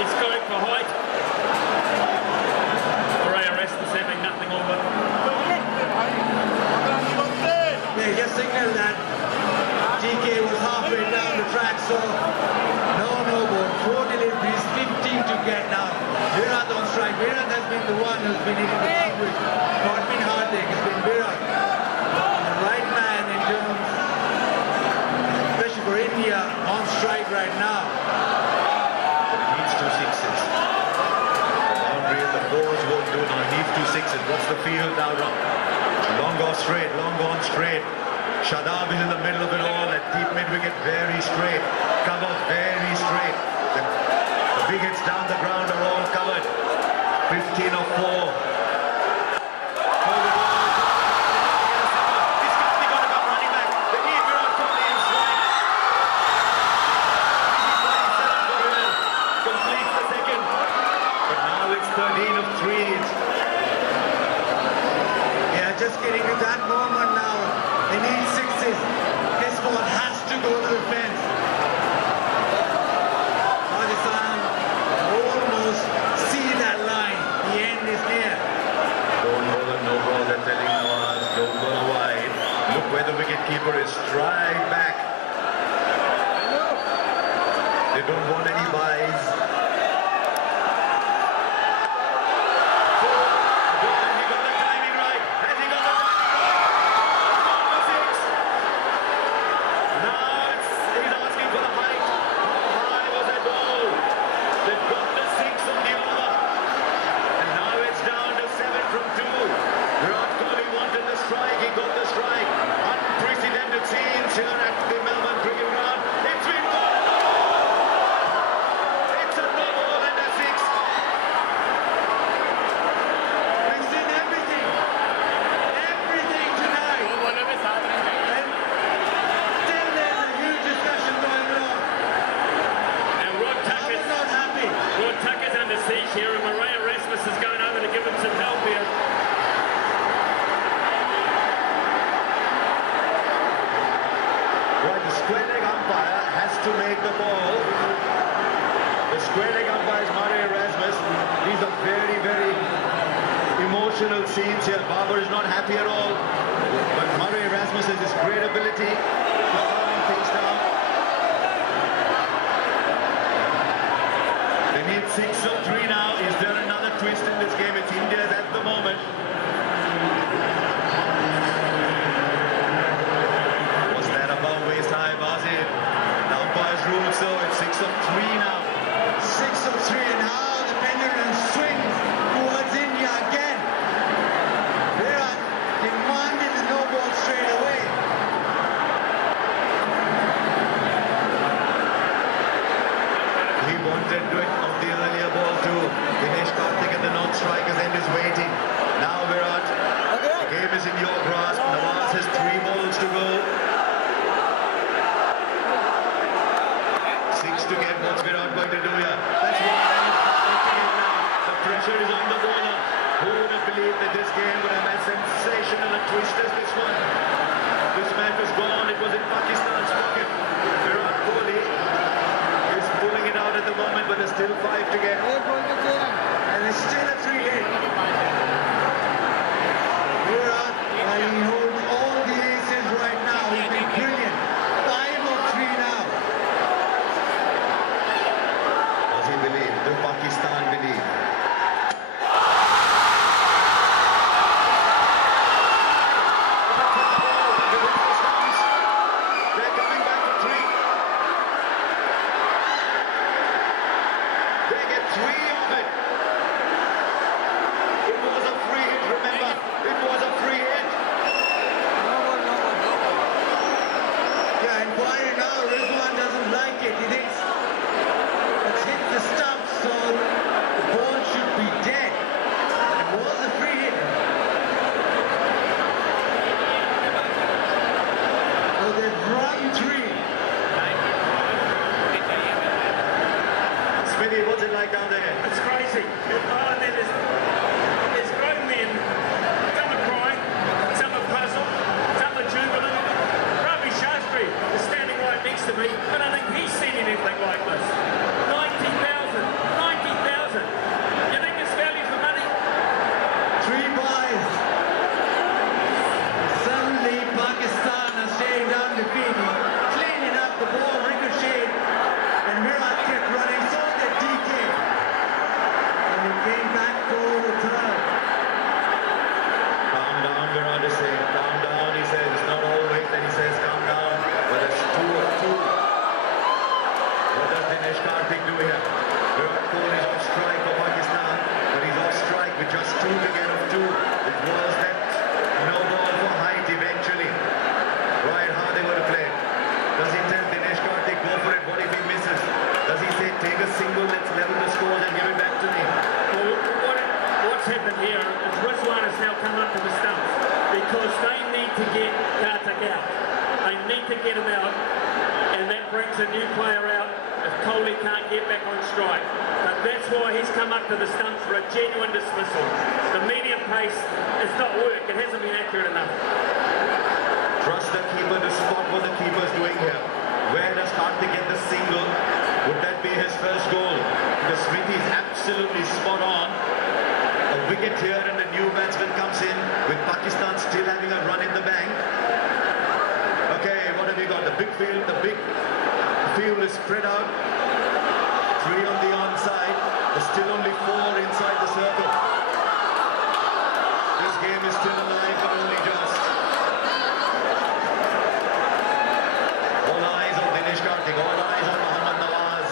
He's going for height. Maria Erasmus having nothing on it. They just signaled that TK was halfway down the track, so no ball. 4 deliveries, 15 to get now. Virat on strike. Virat has been the one who's been hitting the boundaries. Not been Hardik, it's been Virat. The right man in terms, especially for India, on strike right now. Needs 2 sixes. The boundary and the balls won't do now. Needs 2 sixes. What's the field now? Long on straight. Shadab is in the middle of it all. At deep mid wicket, very straight. Cover very straight. The big hits down the ground are all covered. 15 or 4. Just getting to that moment now. They need sixes. This ball has to go to the fence. Pakistan almost see that line. The end is near. Don't bother, no ball. They're telling Nawaz, don't go wide. Look where the wicketkeeper is. Strike back. They don't want any buys. Here and Maria Erasmus is going over to give him some help here. Right, the square leg umpire has to make the ball. The square leg umpire is Maria Erasmus. These are very, very emotional scenes here. Babar is not happy at all. But Maria Erasmus has this great ability to calm things down. They need 6 or 3 now. Is there another twist in this game? It's India's at the moment. Was that above waist high, Bazir? The umpire's ruled so. It's 6 of 3 now. 6 of 3, and now the pendulum swings towards India again. Virat demanded the no ball straight away. He wanted to of the earlier ball to Dinesh Karthik at the non-strikers end is waiting. Now Virat, the game is in your grasp. Nawaz has 3 balls to go. 6 to get. What's Virat going to do here? That's what now. The pressure is on the bowler. Who would have believed that this game would have as sensational a twist as this one? This match was gone. It was in Pakistan's pocket. Virat Kohli is pulling it out at the moment, but there's still 5 to get. And it's still a 3 hit. Virat, he holds all the aces right now. He's been brilliant. 5 of 3 now. Does he believe? Does Pakistan believe? They're coming back for 3. They get 3 of it. It was a free hit, remember? It was a free hit. Yeah, inquiry now. Rizwan doesn't like it. He thinks it's hit the stump, so the ball should be dead. It was a free hit. So they've run 3. Smithy, what's it like down there? It's crazy. There's grown men. Some are crying, some are puzzled, some are jubilant. Ravi Shastri is standing right next to me, and I think he's seen anything like this. 90,000 minutes, level the scores and give it back to me. Well, what's happened here is Rizwan has now come up to the stumps because they need to get Kartik out. They need to get him out, and that brings a new player out if Kohli can't get back on strike. But that's why he's come up to the stumps for a genuine dismissal. The medium pace has not worked. It hasn't been accurate enough. Trust the keeper to spot what the keeper's doing here. Where does Kartik get the single? Would that be his first goal? Because Smith is absolutely spot on. A wicket here and the new batsman comes in with Pakistan still having a run in the bank. Okay, what have you got? The big field is spread out. 3 on the onside. There's still only 4 inside the circle. This game is still alive, but only just. All eyes on Dinesh Karthik, all eyes on Mohammad Nawaz.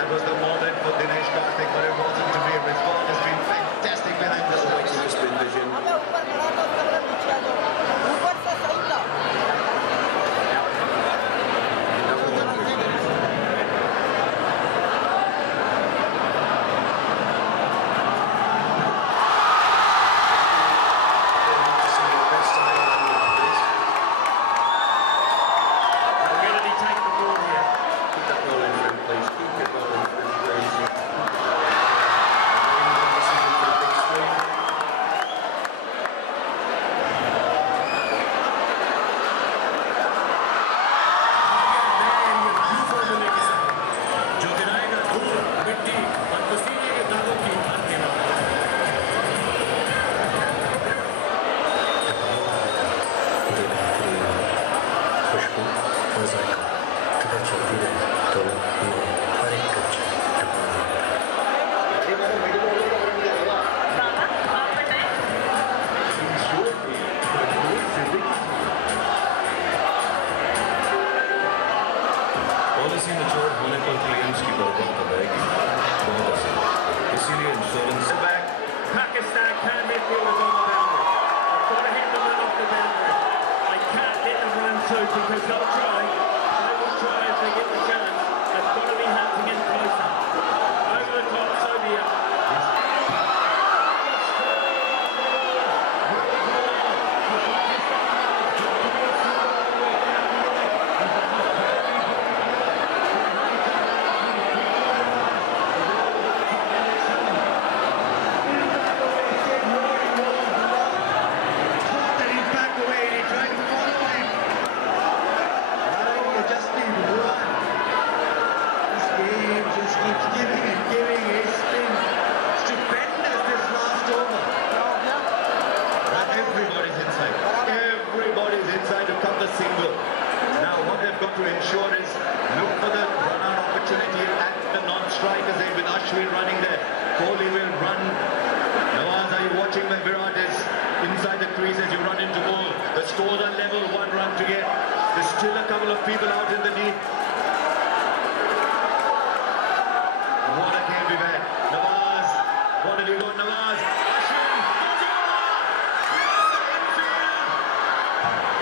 That was the moment for Dinesh Karthik, but it wasn't to be. Rizwan has been fantastic behind the sticks. हमें ऊपर खड़ा था उसका मतलब नीचे आ जाओ ऊपर से सही था Where did he take the ball here? खुशबू और जायका कदर चलती रहे तो हर एक कच्चा पॉलिसी मैच्योर होने पर क्लेम्स की बर्बाद कराएगी बहुत आसान इसीलिए insurance Pakistan can't midfielders on the boundary. They've got to hit them off the boundary. They can't get them run two because they'll try. They will try if they get the chance. They've got to be hunting in closer. Over the top, Sobia. That he back away and he tried to follow him. Now you just need one. This game just keeps giving and giving. It's been stupendous this last over. Everybody's inside. Everybody's inside to cut the single. Now what they've got to ensure is look for the run-out opportunity at the non-strikers end with Ashwin running there. Kohli will run. Nawaz, are you watching when Virat is inside the crease as you run into goal? The scores are level, 1 run to get. There's still a couple of people out in the lead. What a game we've had. Nawaz, what have you got, Nawaz? Ashwin,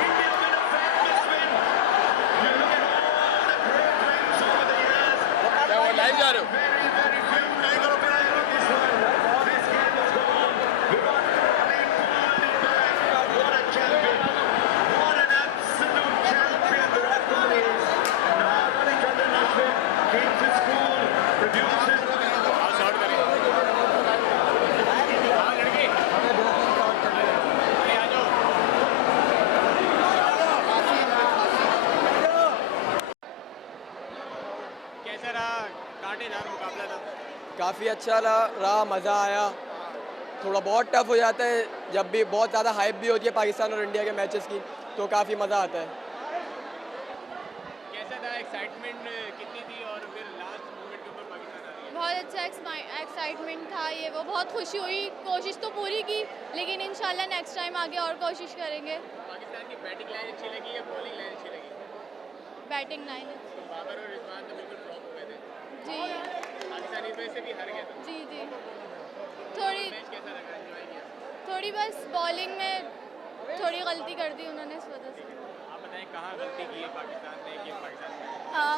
India win a fabulous win. You look at all the great wins over the years. Very, very few. This one. This game was gone. Virat Kohli pulled it back. What a champion. What an absolute champion Virat Kohli is. Now Ranichandran Ashwin keeps his cool, produces. कैसा रहा कांटेदार मुकाबला था काफ़ी अच्छा रहा मज़ा आया थोड़ा बहुत टफ हो जाता है जब भी बहुत ज़्यादा हाइप भी होती है पाकिस्तान और इंडिया के मैचेस की तो काफ़ी मज़ा आता है कैसा ज़्यादा एक्साइटमेंट कितनी थी और फिर लास्ट मोमेंट के ऊपर पाकिस्तान आ गया? बहुत अच्छा एक्साइटमेंट था ये वो, बहुत खुशी हुई, कोशिश तो पूरी की लेकिन इंशाल्लाह नेक्स्ट टाइम आगे और कोशिश करेंगे। पाकिस्तान की बैटिंग लाइन अच्छी लगी या बॉलिंग लाइन अच्छी लगी? बैटिंग लाइन तो बाबर और रिजवान तो बिल्कुल फ्लॉप हो गए थे, जी पाकिस्तानी इस वजह से भी हार गया था। जी जी थोड़ी मैच कैसा लगा, एंजॉय किया? थोड़ी बस बॉलिंग में थोड़ी गलती कर दी उन्होंने इस वजह से। आप बताएं कहाँ गलती की है पाकिस्तान ने कि पाकिस्तान ने?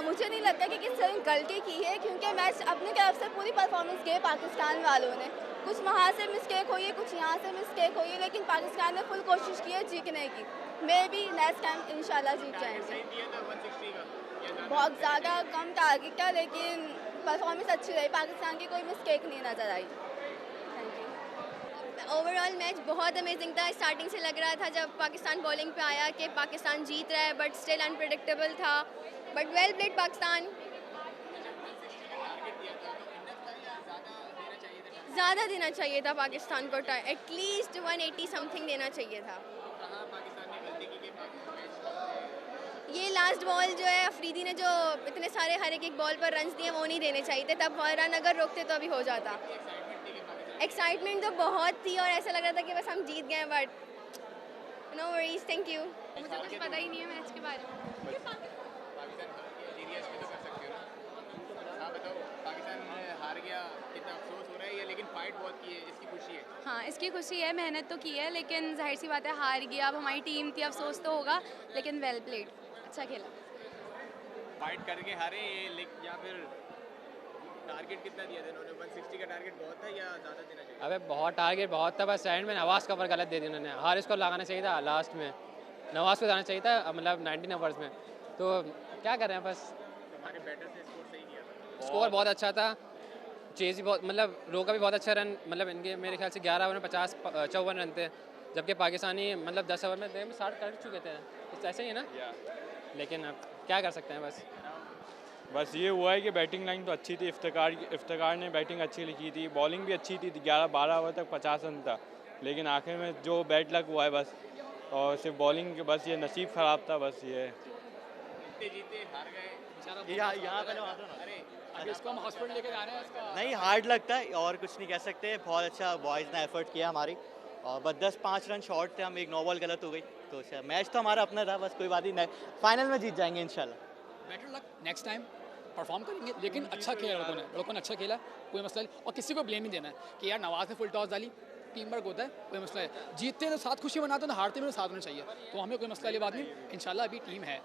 मुझे नहीं लगता कि किसी ने गलती की है क्योंकि मैच अपनी तरफ से पूरी परफॉर्मेंस की है पाकिस्तान वालों ने। कुछ वहाँ से मिस्टेक हुई है, कुछ यहाँ से मिस्टेक हुई है, लेकिन पाकिस्तान ने फुल कोशिश की है जीतने की। मे भी नेक्स्ट टाइम इंशाल्लाह जीत टारगेट जाएंगे। सही दिया था 160 का या ज़्यादा? बहुत ज़्यादा कम टारगेट था लेकिन परफॉर्मेंस अच्छी रही, पाकिस्तान की कोई मिस्टेक नहीं नज़र आई। Thank you. ओवरऑल मैच बहुत अमेजिंग था। स्टार्टिंग से लग रहा था जब पाकिस्तान बॉलिंग पे आया कि पाकिस्तान जीत रहा है, बट स्टिल अनप्रेडिक्टेबल था, बट वेल प्लेड पाकिस्तान। ज़्यादा देना चाहिए था पाकिस्तान को, एटलीस्ट 180 समथिंग देना चाहिए था। कहाँ पाकिस्तान ने गलती की कि मैच? ये लास्ट बॉल जो है अफरीदी ने जो इतने सारे हर एक बॉल पर रन्स दिए वो नहीं देने चाहिए थे, तब रन अगर रोकते तो अभी हो जाता। एक्साइटमेंट तो बहुत थी और ऐसा लग रहा था कि बस हम जीत गए, but no worries, thank you. मुझे कुछ पता ही नहीं है मैच के बारे में। पाकिस्तान हार गया, जीरिया इसमें तो कर सकते हो ना? हाँ बताओ, पाकिस्तान हार गया, कितना अफसोस हो रहा है ये, लेकिन फाइट बहुत की है, इसकी खुशी है? हाँ, इसकी खुशी है, मेहनत तो की है, लेकिन जाहिर सी बात है हार गया। अब हमारी टीम थी, अफसोस तो होगा, लेकिन वेल प्लेड, अच्छा खेला। फाइट करके हारे ये, या फिर टारगेट कितना दिया था इन्होंने? 160 का टारगेट बहुत था या ज़्यादा देना चाहिए? अबे बहुत टारगेट बहुत था, बस एंड में नवाज का ओवर गलत दे दिया उन्होंने। हारिस को लगाना चाहिए था लास्ट में, नवाज को जाना चाहिए था मतलब 19 ओवर्स में। तो क्या कर रहे हैं, बस हमारे बैटर से स्कोर सही किया था। स्कोर बहुत अच्छा था, चेज भी बहुत, मतलब रोका भी बहुत अच्छा रन, मतलब इनके मेरे ख्याल से 11 ओवर में 54 रन थे, जबकि पाकिस्तानी मतलब 10 ओवर में 60 कर चुके थे। ऐसे ही है ना, लेकिन अब क्या कर सकते हैं। बस ये हुआ है कि बैटिंग लाइन तो अच्छी थी, इफ्तिकार ने बैटिंग अच्छी लिखी थी, बॉलिंग भी अच्छी थी, 11-12 ओवर तक 50 रन था, लेकिन आखिर में जो बैड लक हुआ है बस, और सिर्फ बॉलिंग के बस ये नसीब ख़राब था, बस ये। जीते हार गए, यहाँ पहले वहाँ दो ना। अरे इसको हम हॉस्पिटल लेके जा रहे हैं इसका। नहीं, हार्ड लगता है और कुछ नहीं कह सकते। बहुत अच्छा बॉयज़ ने एफर्ट किया हमारी, और बस 10-5 रन शॉर्ट थे हम, एक नो बॉल गलत हो गई तो मैच तो हमारा अपना था, बस कोई बात ही नहीं, फाइनल में जीत जाएंगे इंशाल्लाह। Better luck next time perform करेंगे, लेकिन अच्छा खेला लोगों ने अच्छा खेला, कोई मसला नहीं। और किसी को ब्लेम नहीं देना है कि यार नवाज ने फुल टॉस डाली, टीम वर्क होता है, कोई मसला है। जीतते हैं तो साथ खुशी मनाते हैं, तो हारते में तो साथ होना चाहिए, तो हमें कोई मसला वाली बात नहीं। इंशाल्लाह अभी टीम है।